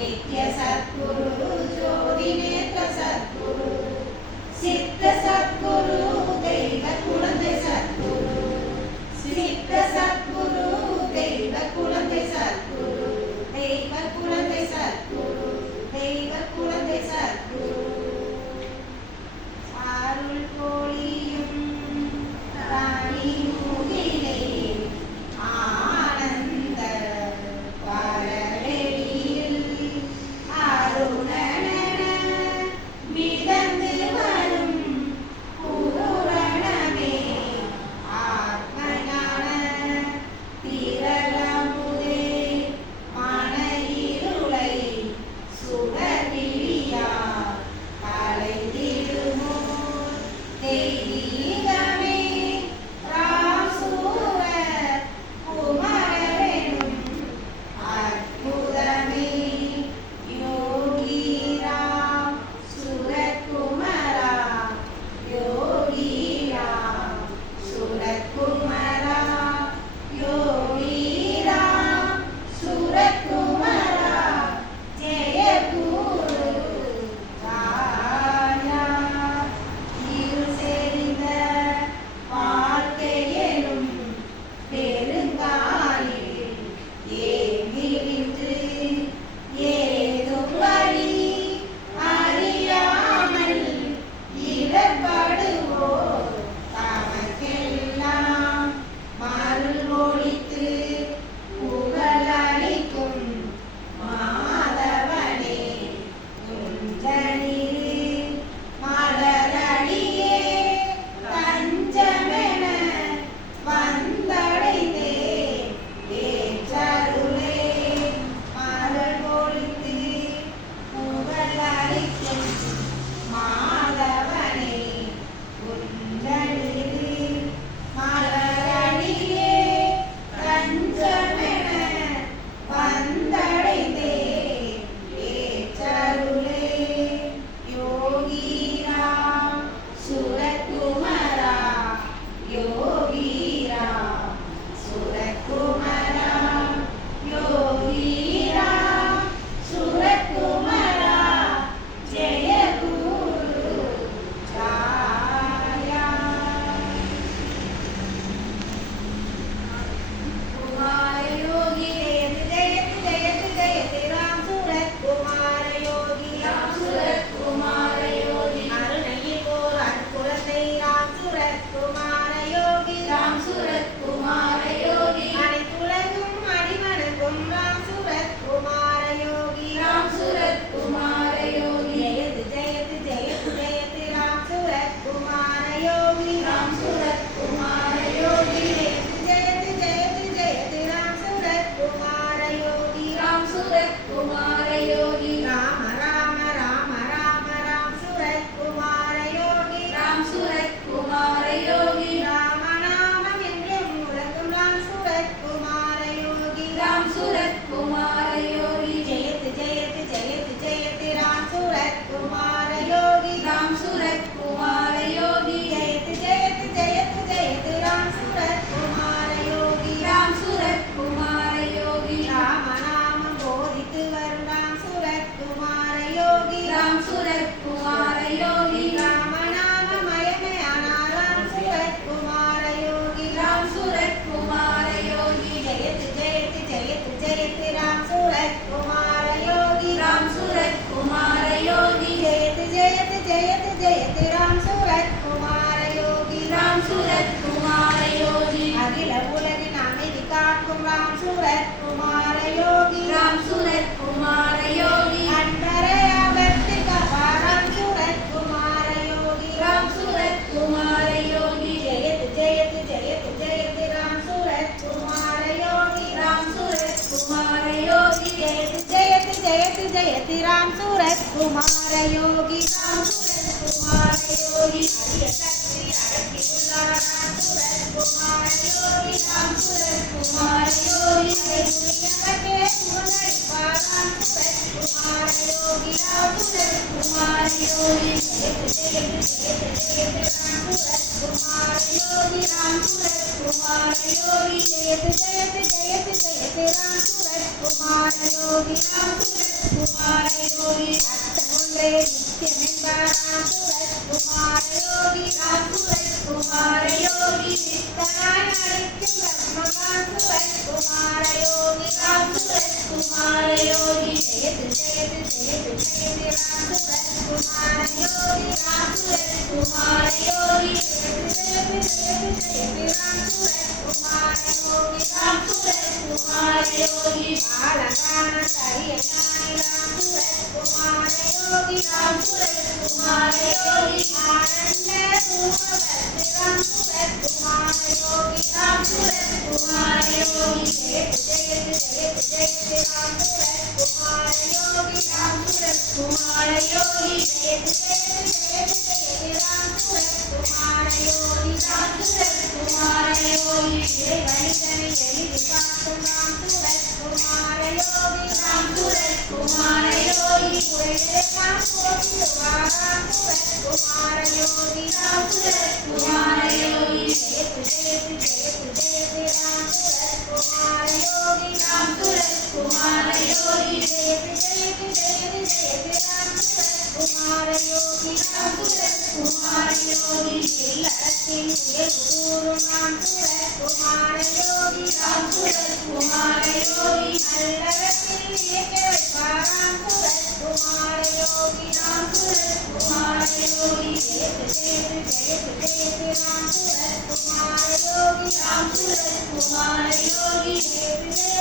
नित्य सद्गुरु ज्योति नेत्र सद्गुरु सिद्ध सद्गुरु दैव कुलंदे सद्गुरु सिद्ध सद्गुरु दैव कुलंदे सद्गुरु दैव कुलंदे सद्गुरु दैव कुलंदे सद्गुरु आरुल कोलियुम रानी मुगिले आनंद वारवेलिயில் அருணன மிதந்து வரும் பூரணமே ஆத்மஞான திரளமுதே மன இருளை சுடர்விழியா களைந்திடுமோ தெய்வீகமே ராசூர குமரனும் அற்புதமே யோகிராம் சுரகுமரா யோகிராம் சுரகுமரா யோகிராம் சுரகுமரா ஜெய குரு ராயா இருள் செறிந்த வாழ்க்கையிலும் பெருங்காலில் ஏங்கி நின்று ஏதும் வழி அறியாமல் இடர்படுவோர் தமக்கெல்லாம் மருள் ஒழித்து புகழளிக்கும் மாதவனே குஞ்சனிரு மலரடியே தஞ்சமென வந்தடைந்தே ஏற்றருளே மருள் ஒழித்து புகழளிக்கும் மாதவனே குஞ்சனிரு மலரடியே தஞ்சமென வந்தடைந்தே ஏற்றருளே யோகிராம் சுரகுமரா யோகிராம் சுரகுமரா யோகிராம் சுரகுமரா ஜெய குரு ராயா कुमार योगी जयति जयति जयति राम सूरत कुमार योगी अरुणैயில் ஓர் அற்புதத்தை ராம் சூரத் குமார யோகி அனைத்துலகும் அடிவணங்கும் ராம் சூரத் குமார யோகி ஜெயதி ஜெயதி ஜெயதி ஜெயதி ராம் சூரத் குமார யோகி ஜெயதி ஜெயதி ஜெயதி ராம் சூரத் குமார யோகி ராம ராம ராம ராம ராம் சூரத் குமார யோகி ராம நாமம் என்றும் முழங்கும் ராம் சூரத் குமார யோகி ஜெயதி ஜெயதி ஜெயதி ஜெயதி ராம் சூரத் குமார யோகி ஜெயதி ஜெயதி ஜெயதி ஜெயதி ராம் சூரத் குமார யோகி ராம நாமம் போதித்து வரும் ராம் சூரத் குமார யோகி ராம நாம மயமையான ராம் சூரத் குமார யோகி ஜெயதி ஜெயதி ஜெயதி ஜெயதி ராம் சூரத் குமார யோகி ஜெயதி ஜெயதி ஜெயதி ஜெயதி ராம் சூரத் குமார யோகி அகில உலகின் அமைதி காக்கும் ராம் சூரத் குமார யோகி அன்பரை அகற்றி காப்பார் ராம் சூரத் குமார யோகி ஜெயதி ஜெயதி ஜெயதி ஜெயதி ராம் சூரத் குமார யோகி ஜெயதி ஜெயதி ஜெயதி ஜெயதி ராம் சூரத் குமார யோகி அரிய சக்தி அடக்கியுள்ளார் ராம் சூரத் குமார யோகி துணியவர்க்கே முன்னடிப்பார் ராம் சூரத் குமார யோகி ஜெயதி ஜெயதி ஜெயதி ஜெயதி ராம் சூரத் कुमार योगी राम सूरत कुमार योगी जयति जयति जयति जयति राम सूरत कुमार योगी राम सूरत कुमार योगी अष्टमुंडे नित्यमेंबाराम सूरज कुमार योगी राम सूरज कुमार योगी नित्यानंद नित्य ब्रह्मगान सूरज कुमार योगी राम सूरज कुमार योगी जय जय जय जय राम सूरज कुमार योगी राम सूरज कुमार योगी जय जय जय राम सूरज कुमार योगी राम सूरज कुमार योगी बालगान हरियाणी राम सूरज कुमार योगी राम सूरज कुमार योगी आनंद रूप राम सूरज कुमार योगी राम सूरज कुमार योगी जय जय जय जय राम सूरज कुमार योगी राम सूरज कुमार योगी जय जय जय राम सूरज कुमार योगी राम सूरज कुमार योगी जय गणित जय राम सूरज कुमार योगी राम सूरज कुमार योगी जय राम कोटि राम सूरज कुमार योगी राम सूरज कुमार योगी जय जय राम सूरज कुमार योगी राम सूरज कुमार योगी जय जय राम सूरज कुमार योगी राम सूरज कुमार योगी लड़किन के गुरु राम सूरज कुमार योगी राम सूरज कुमार योगी लड़किन के राम सूरज कुमार योगी राम सूरज कुमार योगी जय जय राम सूरज कुमार योगी राम सूरज कुमार योगी जय जय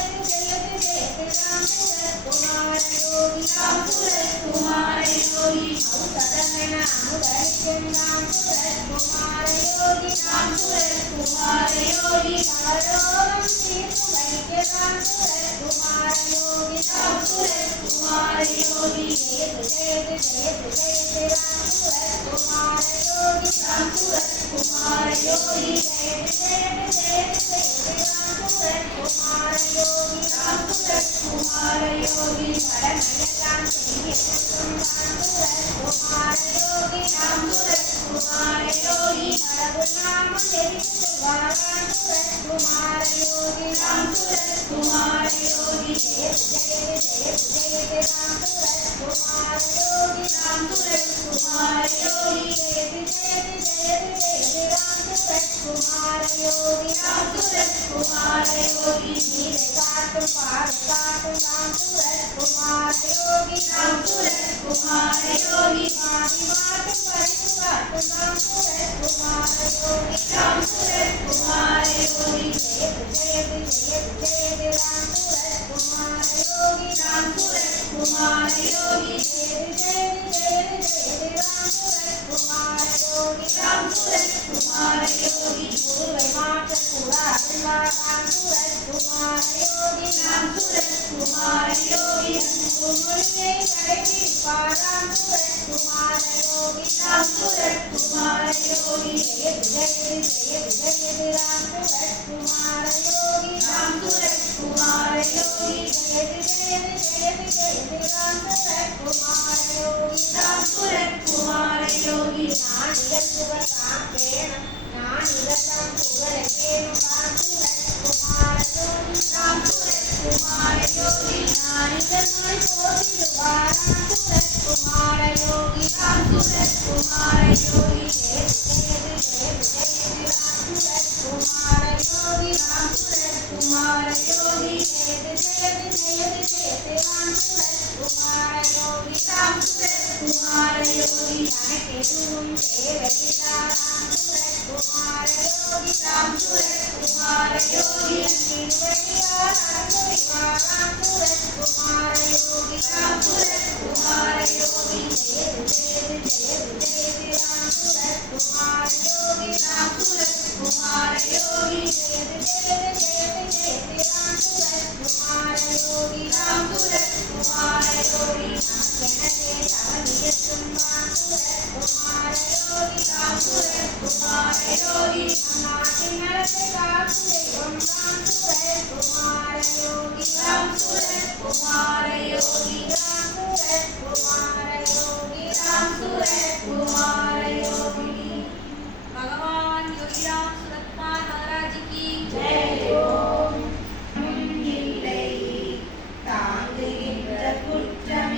राम सूरज कुमार योगी राम सूरज कुमार योगी अवतरण अमुदरिक्यं राम सूरज कुमार योगी राम सूरज कुमार योगी भवरोगं तीर्थ वैद्य राम सूरज कुमार योगी राम सूरज कुमार योगी जय जय राम सूरज कुमार योगी राम सूरज कुमार योगी जय जय राम सूरज कुमार योगी राम सूरज कुमार योगी परमयतां श्रीयं राम सूरज कुमार योगी राम सूरज कुमार योगी हरगुणाम राम सूरज कुमार योगी राम सूरज कुमार योगी जय जय राम सूरज कुमार योगी राम सूरज कुमार योगी जय जय राम सूरज कुमार योगी राम सूरज कुमार योगी नीलकांत पारकांत राम सूरज कुमार योगी राम सूरज कुमार योगी आदिमात परिवार राम सूरज कुमार योगी राम सूरज कुमार योगी जय राम सूरज कुमार योगी राम सूरज कुमार योगी जय राम सूरज कुमार योगी राम सूरज कुमार योगी पूर्व मात पूरा राम सूरज कुमार योगी राम सूरज कुमार योगी मुझे करेगी राम सूरज कुमार योगी राम सूरज कुमार योगी जय राम सूरज कुमार योगी राम सूरज कुमार योगी जय राम सूरज कुमार योगी राम सूरज कुमार योगी नानिगतं पुगलकेन राम सूरज कुमार योगी राम सूरज कुमार योगी नानिगतं कोटि राम सूरज कुमार योगी राम सूरज कुमार योगी जय राम सूरज कुमार योगी राम सूरज कुमार योगी जय राम सूरज कुमार योगी राम सूरज कुमार योगी नानके तुम देवकीला राम सूरज कुमार योगी राम सूरज कुमार योगी निर्वैया राम सूरज कुमार योगी राम सूरज कुमार योगी जय राम सूरज कुमार योगी राम सूरज कुमार योगी जय राम सूरज कुमार योगी राम सूरज कुमार योगी नानके तवनियतुम राम सूरज कुमार योगी राम सूरज कुमार योगी नानके नरते काकुदेवं राम सूरज कुमार योगी राम सूरज कुमार योगी राम सूरज कुमार योगी राम सूरज कुमार योगी भगवान योगी राम सूरज कुमार महाराज की जय। ओम तांगुகின்ற குற்றம்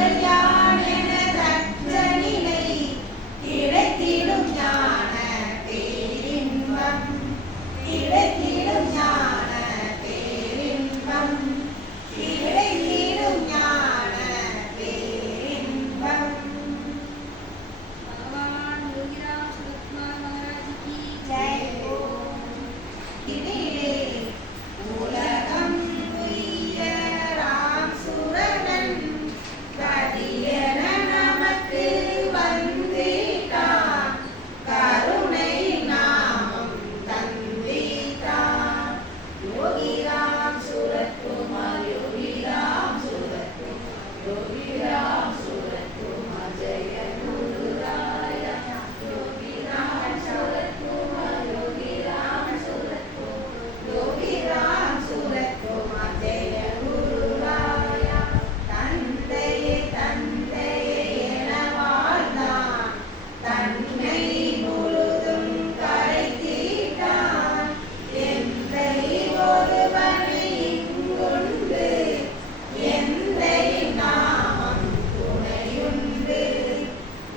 புகழ் யான் எனதற்ற நிலை கிடைத்திடும் ஞான பேரின்பம் கிடைத்திடும் ஞான பேரின்பம் கிடைத்திடும் ஞான பேரின்பம். भगवान योगीराम सूरतकुमार महाराज की जय हो. இனிலே உலகம் உய்ய ராம் சூரனன் கதியென நமக்கு வந்திட்டான் கருணை நாமம் தந்திட்டான். யோகிராம் சூரத்குமார் யோகிராம் சூரத்குமார் யோகிராம் சூரத்குமார் ஜெய குருராயா யோகிராம் சூரத்குமார் யோகிராம் சூரத்குமார் யோகிராம் சூரத்குமார் ஜெய குருராயா. தந்தையே தந்தையே என வாழ்ந்தான் தன்னை முழுதும் கரைத்தீட்டான். எந்தை ஒருவனை இங்குண்டு எந்தை நாமம் துணையுண்டு.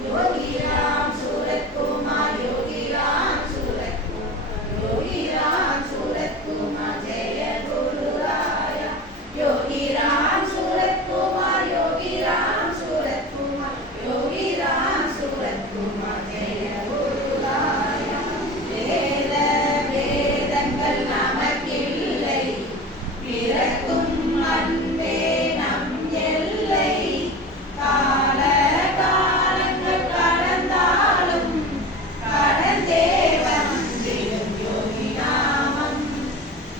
யோகிராம் சூரத்குமார் யோகிராம் சூரத்குமார் யோகிராம் சூரத்குமார் ஜெய குருராயா யோகிராம் சூரத்குமார் யோகிராம் சூரத்குமார் யோகிராம் சூரத்குமார் ஜெய குருராயா. வேத வேதங்கள் நமக்கில்லை பிறக்கும் அன்பே நம் எல்லை. கால காலங்கள் கடந்தாலும் கடந்தே வந்திடும் யோகி நாமம்.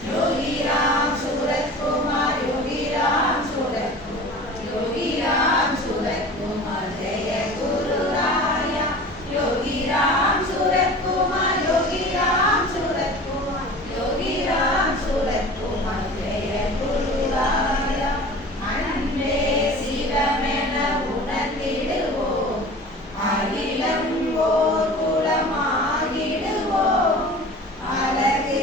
யோகிராம் சூரத்குமார் யோகிராம் சூரத்குமார் யோகிராம் சூரத்குமார் ஜெய குருராயா யோகிராம் சூரத்குமார் யோகிராம் சூரத்குமார் யோகிராம் சூரத்குமார் ஜெய குருராயா. அன்பே சிவமென உணர்ந்திடுவோம் அகிலம் ஓர் குலமாகிடுவோம். அழகு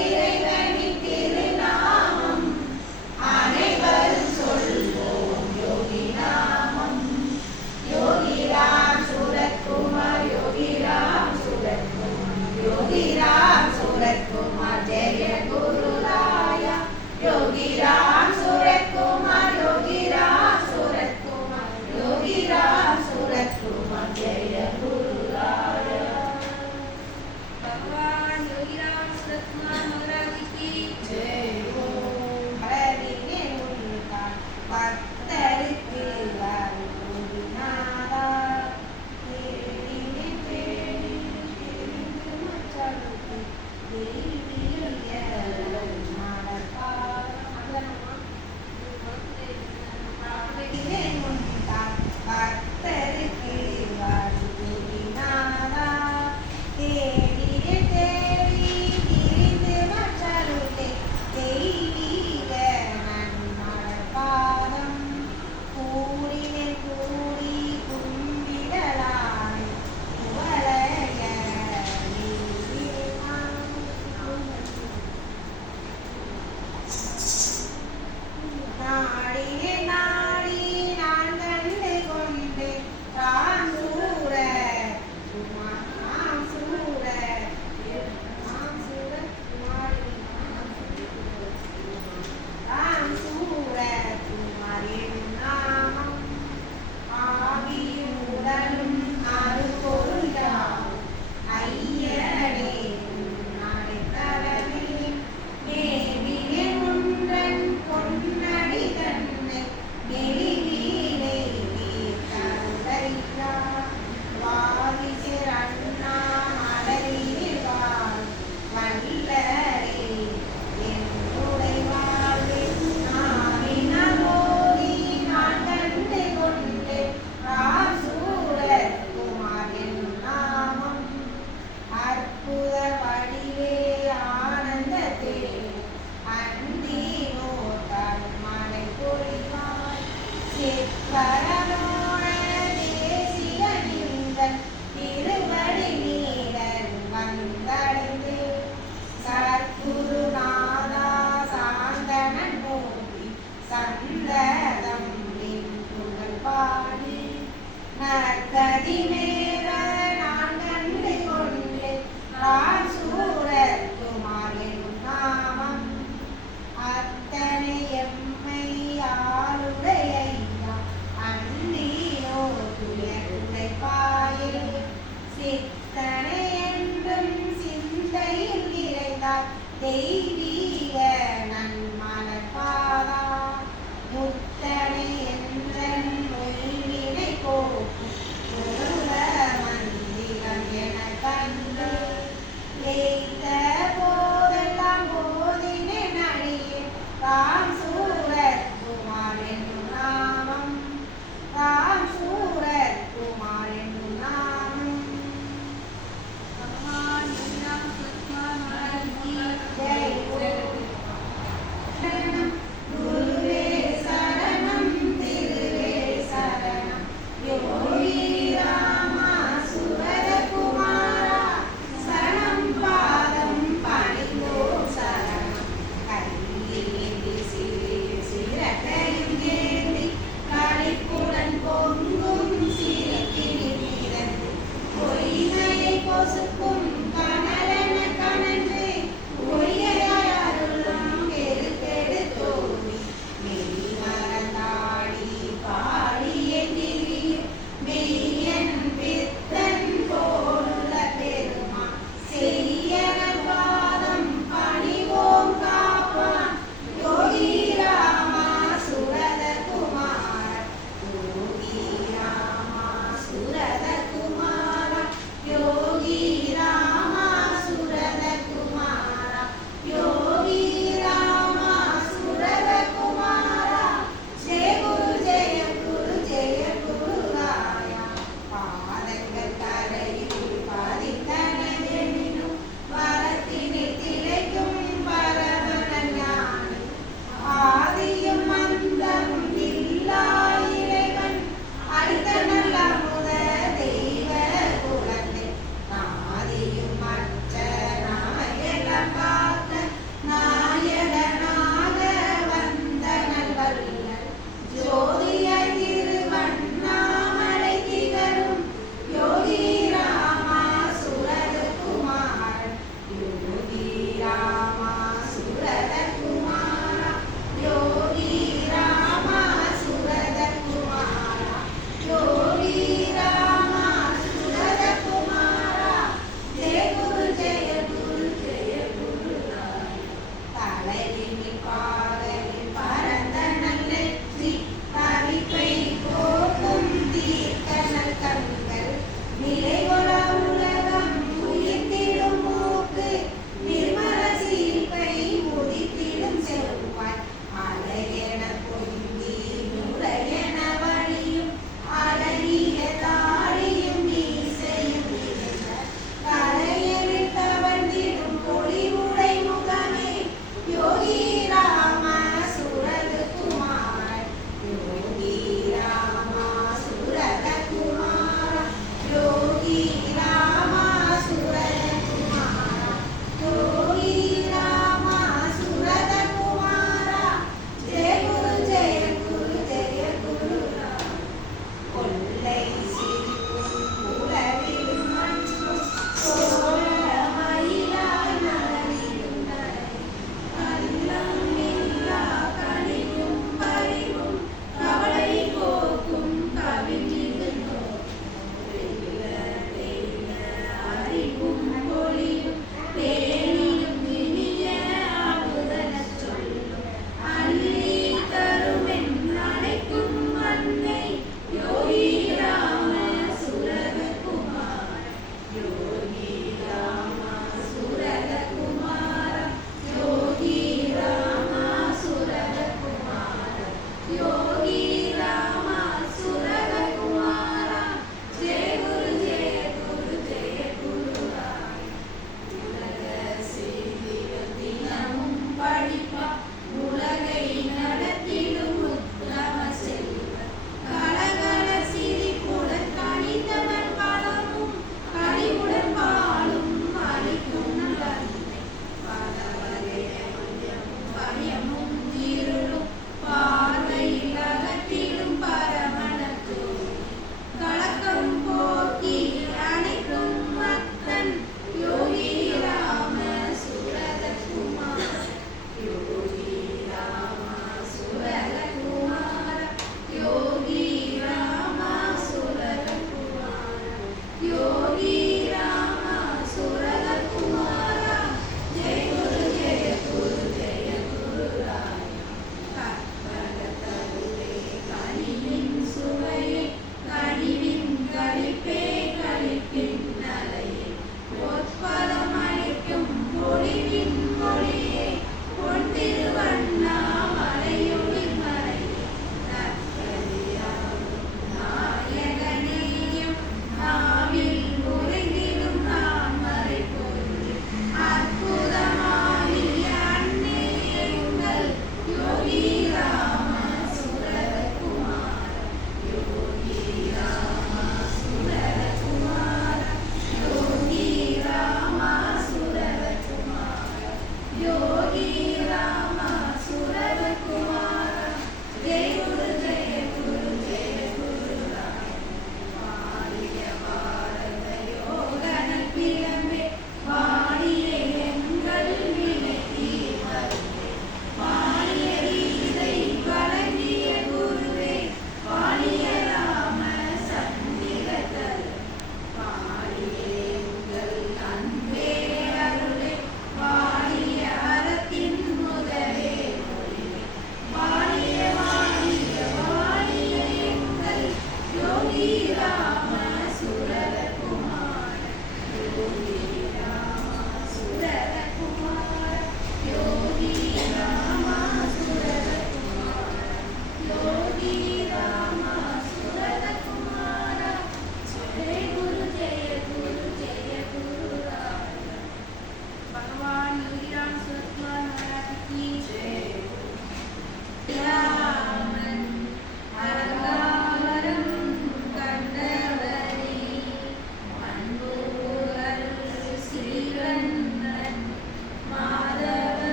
இறைவனின் திருநாமம் அனைவரும் சொல்வோம் யோகி நாமம். யோகிராம் சூரத்குமார் யோகிராம் சூரத்குமார் யோகிராம் சூரத்குமார் ஜெய குருராயா யோகிராம் சூரத்குமார் யோகிராம் சூரத்குமார் யோகிராம் சூரத்குமார் ஜெய குருராயா. भगवान योगीराम सूरतकुमार महाराज की ஜெய் ஓம். மலரிலே உன்தான் பக்தருக்கு வருநாதா தேடினே தேடி தெரிந்து மச்சலுக்கு தெய்வீக மலரிலே உன்தான் பக்தருக்கு வருநாதா தேடினே தேடி திரிந்து மச்சலுக்கு தெய்வீக நன்மலர்பாதம் கூடினே கூடி கும்பிடலாய் குவளைய நாடினே நாடி நான் கண்டு கொண்டு ராம் சூர ராம் சூர ராம் சூர குமாரி ராம் சூர குமாரின் நாமம் ஆவியும் உடலும் அருபொருள்தான் ஐயனே உன்னாடை தரவே மேவினே ஒன்றன் பொன்னடி தன்னை நெறிவீனை தருதையா வாதிசிற அண்ணா மலரில் வாழ் வல்லரே என்னுடைய வாழ்வில் நாவின மோதி நான் கண்டு கொண்டு ராம் சூரத் குமார் என்னும் நாமம் அற்புத வடிவே ஆனந்தத்தே அந்தினோ தன்மலை பொழிவாய் சிற்பரமோட தேசிகனிந்தன் திருவடி நீரன் வந்தடைந்து சத்குருநாதா சாந்தனன் போற்றி சந்ததம் நின் புகழ் கதிமேற நான் கண்டு கொண்டு நான் சூரத்துமார் எனும் நாமம் அத்தனை எம்மை ஆளுடையா அன்னியோ துயர் சித்தனை என்றும் சிந்தையில் நிறைந்தார் தெய்வீக நன்மலர்பாதா முத்தனை என்றன் மொய்வினை போக்கும்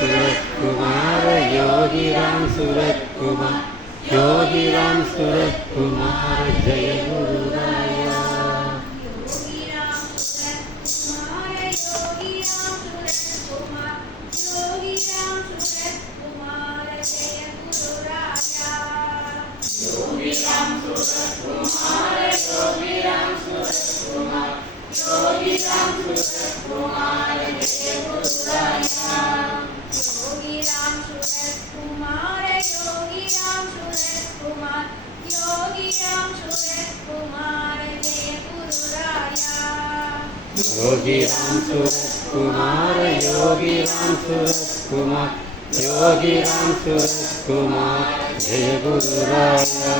सूरत कुमार योगीराम सूरत कुमार योगीराम सूरत कुमार जय गुरुराया योगीराम सूरत कुमार योगीराम सूरत कुमार योगीराम सूरत कुमार जय गुरुराया योगीराम सूरत कुमार योगीराम सूरत कुमार योगीराम सूरत कुमार जय गुरुराया योगीराम सूरत कुमार योगीराम सूरत कुमार योगीराम सूरत कुमार जय गुरुराया योगीराम सूरत कुमार योगीराम सूरत कुमार योगीराम सूरत कुमार जय गुरुराया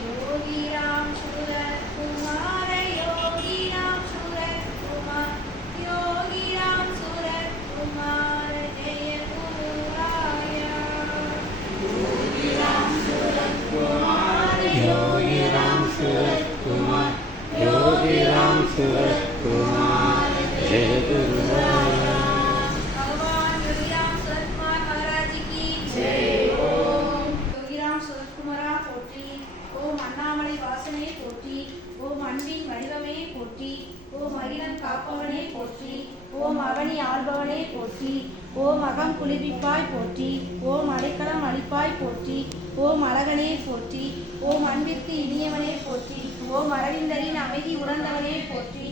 योगीराम सूरत कुमार योगीराम सूरत कुमार योगीराम सूरत कुमार जय गुरुराया योगीराम सूरत कुमार योगीराम सूरत कुमार योगीराम सूरत कुमार जय गुरुराया भगवान योगीराम सूरत कुमार महाराज की जय ओम योगीराम सूरत कुमारा போற்றி ஓம் அண்ணாமலை வாசனே போற்றி ஓம் அன்பின் வடிவமே போற்றி ஓம் அகிலம் காப்பவனே போற்றி ஓம் அவனி ஆள்பவனே போற்றி ஓம் அகம் குளிர்விப்பாய் போற்றி ஓம் அடைக்கலம் அளிப்பாய் போற்றி ஓம் அழகனே போற்றி ஓம் அன்பிற்கு இனியவனே போற்றி ஓம் அரவிந்தரின் அமைதி உணர்ந்தவனே போற்றி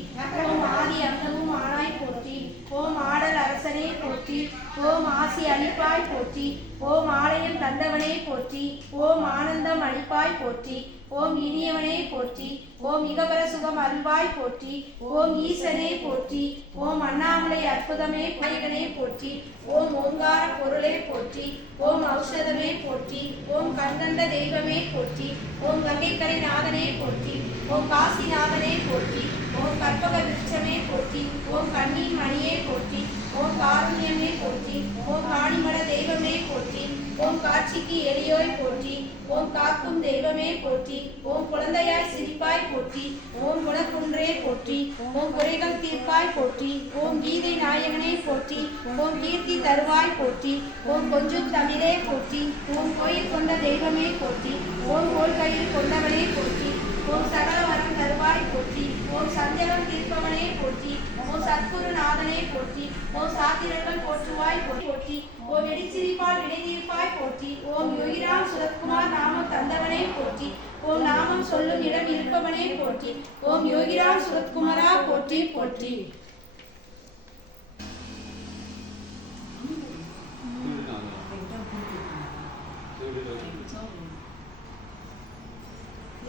ஓம் ஆதி அந்தமும் ஆனாய் போற்றி ஓம் ஆடல் அரசனே போற்றி ஓம் ஆசி அளிப்பாய் போற்றி ஓம் ஆலயம் தந்தவனே போற்றி ஓம் ஆனந்தம் அளிப்பாய் போற்றி ஓம் இனியவனே போற்றி ஓம் இகபர சுகம் அருள்வாய் போற்றி ஓம் ஈசனே போற்றி ஓம் அண்ணாமலை அற்புதமே பைகனே போற்றி ஓம் ஓங்கார பொருளே போற்றி ஓம் ஔஷதமே போற்றி ஓம் கந்தந்த தெய்வமே போற்றி ஓம் கங்கைக்கரை நாதனே போற்றி ஓம் காசிநாதனே போற்றி ஓம் கற்பக விருட்சமே போற்றி ஓம் கண்ணீர் மணியே போற்றி ஓம் காருண்யமே போற்றி ஓம் காணிமட தெய்வமே போற்றி ஓம் காட்சிக்கு எளியோய் போற்றி ஓம் காக்கும் தெய்வமே போற்றி ஓம் குழந்தையாய் சிரிப்பாய் போற்றி ஓம் குணக்குன்றே போற்றி ஓம் குறைகள் தீர்ப்பாய் போற்றி ஓம் கீதை நாயகனே போற்றி ஓம் கீர்த்தி தருவாய் போற்றி ஓம் கொஞ்சம் தமிழே போற்றி ஓம் கோயில் கொண்ட தெய்வமே போற்றி ஓம் கோல் கையில் கொண்டவனே போற்றி ஓம் சகல வரம் தருவாய் போற்றி ஓம் சஞ்சலம் தீர்ப்பவனே போற்றி ஓம் சத்குருநாதனே போற்றி ஓம் சாத்திரங்கள் போற்றுவாய் போற்றி ஓம் வெடிச்சிரிப்பால் விடை தீர்ப்பாய் போற்றி ஓம் யோகிராம் சுரத்குமார் நாமம் தந்தவனே போற்றி ஓம் நாமம் சொல்லும் இடம் இருப்பவனே போற்றி ஓம் யோகிராம் சுரத்குமாரா போற்றி போற்றி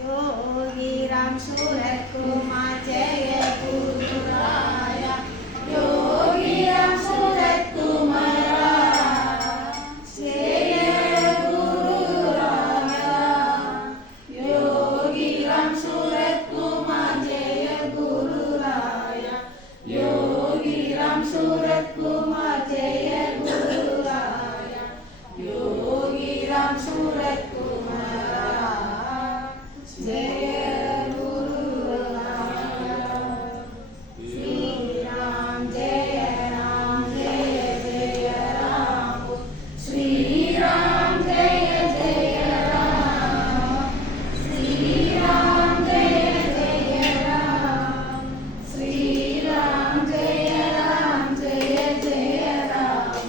योगीराम सूरत कुमार जय गुरुराया योगीराम सूरत कुमारा जय गुरुराया योगीराम सूरत कुमार जय गुरुराया योगीराम सूरत कुमार जय गुरुराया योगीराम सूरत कुमारा जय गुरुराया श्री राम जय राम जय जय राम श्री राम जय राम श्री राम जय राम श्री राम जय राम जय जय राम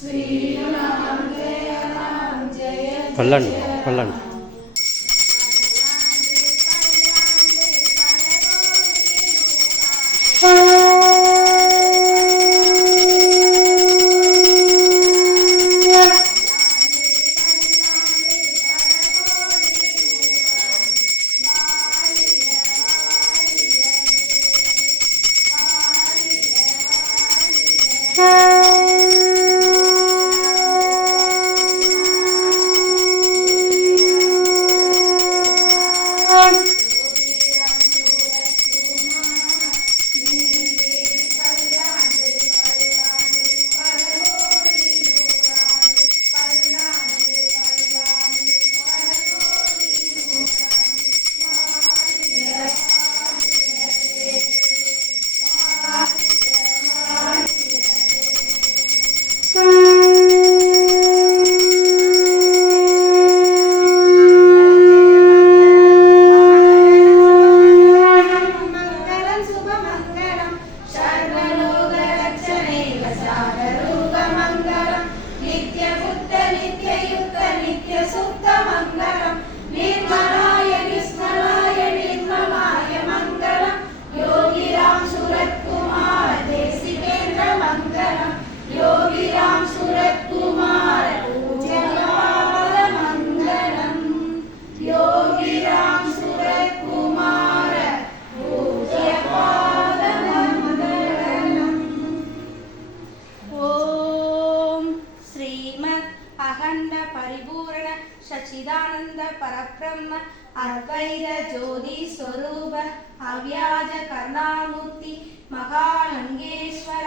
श्री राम जय राम जय पल्लंड पल्लंड सच्चिदानंद परब्रह्म अद्वैत ज्योति स्वरूप अव्याज करुणामूर्ति महालिंगेश्वर